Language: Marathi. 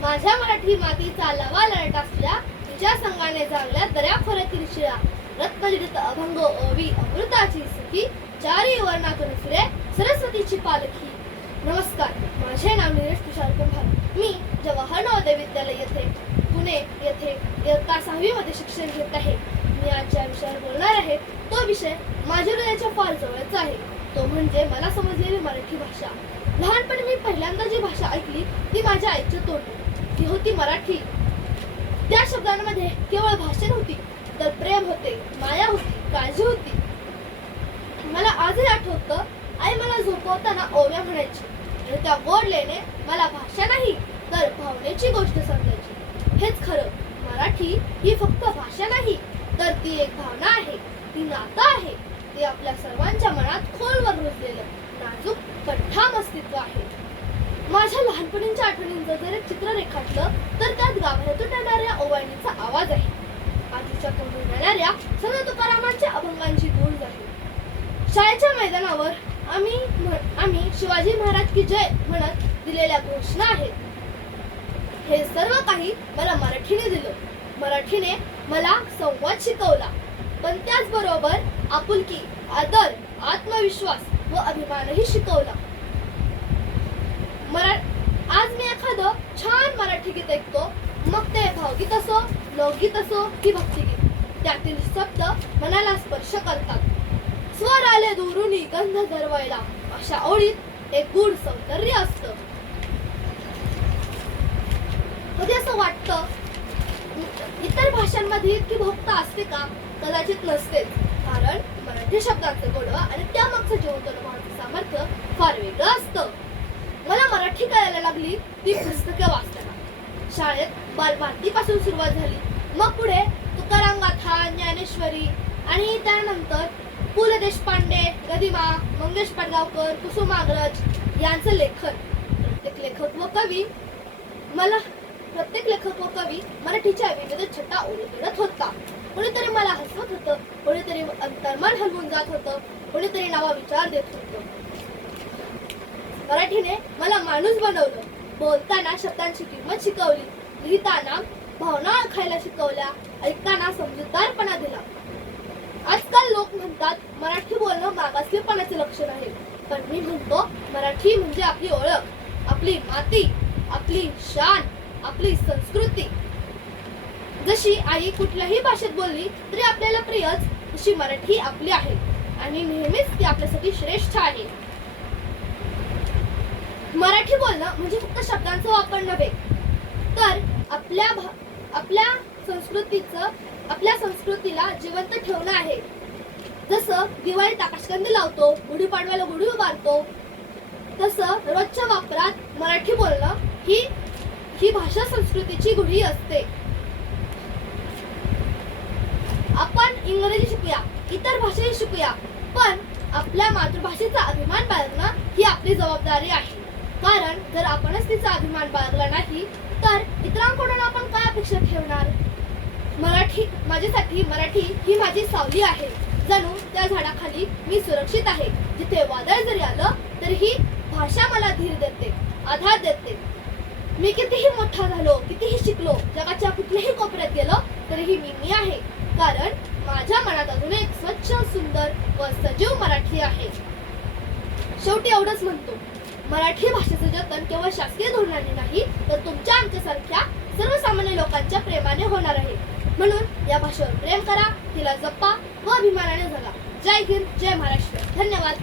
माझ्या मराठी मातीचा लवा लढत असल्या तिच्या संघाने जागल्या दर्या खोऱ्यातील शिळा रत्नजडित अभंग ओवी अमृताची सखी चारी वर्णातून फिरे सरस्वतीची पालखी. नमस्कार, माझे नाव नीरज तुषार कुंभार. मी जवाहर नवोदय विद्यालय येथे पुणे येथे इयत्ता 6वी मध्ये शिक्षण घेत आहे. मी आज ज्या विषयावर बोलणार आहे तो विषय माझ्या हृदयाच्या फार जवळचा आहे. तो म्हणजे मला समजलेली मराठी भाषा. लहानपणी मी पहिल्यांदा जी भाषा ऐकली ती माझ्या आईच्या तोंडून. ती होती मराठी. त्या शब्दांमध्ये केवळ भाषा नव्हती, तर प्रेम होते, माया होती, काळजी होती. मला आजही आठवतं, आई मला झोपवताना ओव्या म्हणायची आणि त्या गोड लयने मला भाषा नाही तर भावनेची गोष्ट समजायची. हेच खरं, मराठी ही फक्त भाषा नाही तर ती एक भावना आहे, ती नातं आहे. ते आपल्या सर्वांच्या मनात खोलवर रुजलेलं नाजूक पण ठाम अस्तित्व आहे. माझ्या लहानपणीच्या आठवणींचं जर एक चित्र रेखाटलं तर त्यात गाभाऱ्यातून येणाऱ्या ओवाळणीचा आवाज आहे. आजीच्या तोंडून येणाऱ्या संत तुकारामांच्या अभंगांची गूंज आहे. शाळेच्या मैदानावर आम्ही शिवाजी महाराज की जय म्हणत दिलेल्या घोषणा आहेत. हे सर्व काही मला मराठीने दिलं. मराठीने मला संवाद शिकवला, पण त्याचबरोबर आपुलकी, आदर, आत्मविश्वास व अभिमानही शिकवला. आज मी एखादं छान मराठी गीत ऐकतो, मग ते भावगीत असो, लोकगीत असो की भक्तिगीत, त्यातील शब्द मनाला स्पर्श करतात. स्वर आले दुरुनी गंध दरवळला, अशा ओळीत एक गूढ सौंदर्य असतं. कधी असं वाटतं इतर भाषांमध्ये इतकी भक्ता असते का? कदाचित नसतेच, कारण मराठी शब्दांचं गोडवा आणि त्यामागचं जिवंत अनुभवाचं सामर्थ्य फार वेगळं असतं. मला मराठी कळायला लागली ती पुस्तके वाचताना. शाळेत बालभारतीपासून सुरुवात झाली, मग पुढे तुकाराम गाथा, ज्ञानेश्वरी आणि त्यानंतर पु ल देशपांडे, गदिमा, मंगेश पडगावकर, कुसुमाग्रज यांचं लेखन. प्रत्येक लेखक व कवी मराठीच्या विविध छटा ओळखत होता. कोणीतरी मला हसवत होतं, कोणीतरी अंतर्मन हलवून जात होतं, कोणीतरी नवा विचार देत होतं. मराठीने मला माणूस बनवलं. बोलताना शब्दांची किंमत शिकवली, लिहिताना भावना ओळखायला शिकवल्या, ऐकताना समजूतदारपणा दिला. आजकाल लोक म्हणतात मराठी बोलणं मागासलेपणाचे लक्षण आहे, पण मी म्हणतो मराठी म्हणजे आपली ओळख, आपली माती, आपली शान, आपली संस्कृती. जशी आई कुठल्याही भाषेत बोलली तरी आपल्याला प्रियच, तशी मराठी आपली आहे आणि नेहमीच ती आपल्यासाठी श्रेष्ठ आहे. मराठी बोलणं म्हणजे फक्त शब्दांचा वापर नव्हे, तर आपल्या संस्कृतीला जिवंत ठेवणं आहे. जसं दिवाळीत आकाशकंदील लावतो, गुढीपाडव्याला गुढी उभारतो, तसं रोजच्या वापरात मराठी बोलणं ही भाषा संस्कृतीची गुढी असते. आपण इंग्रजी शिकूया, इतर भाषाही शिकूया, पण आपल्या मातृभाषेचा अभिमान बाळगणं ही आपली जबाबदारी आहे. कारण जर आपणच तिचा अभिमान बाळगला नाही तर इतरांकडून आपण काय अपेक्षा ठेवणार? माझ्यासाठी मराठी ही माझी सावली आहे. जणू त्या झाडाखाली मी सुरक्षित आहे, जिथे वादळ जरी आलं तरी ही भाषा मला धीर देते, आधार देते. मी कितीही मोठा झालो, कितीही शिकलो, जगाच्या कुठल्याही कोपऱ्यात गेलो तरीही मी आहे, कारण माझ्या मनात अजून एक स्वच्छ, सुंदर व सजीव मराठी आहे. शेवटी एवढंच म्हणतो, मराठी भाषेचं जतन केवळ शासकीय धोरणाने नाही तर तुमच्या आमच्यासारख्या सर्वसामान्य लोकांच्या प्रेमाने होणार आहे. म्हणून या भाषेवर प्रेम करा, तिला जपा व अभिमानाने जगा. जय हिंद, जय महाराष्ट्र. धन्यवाद.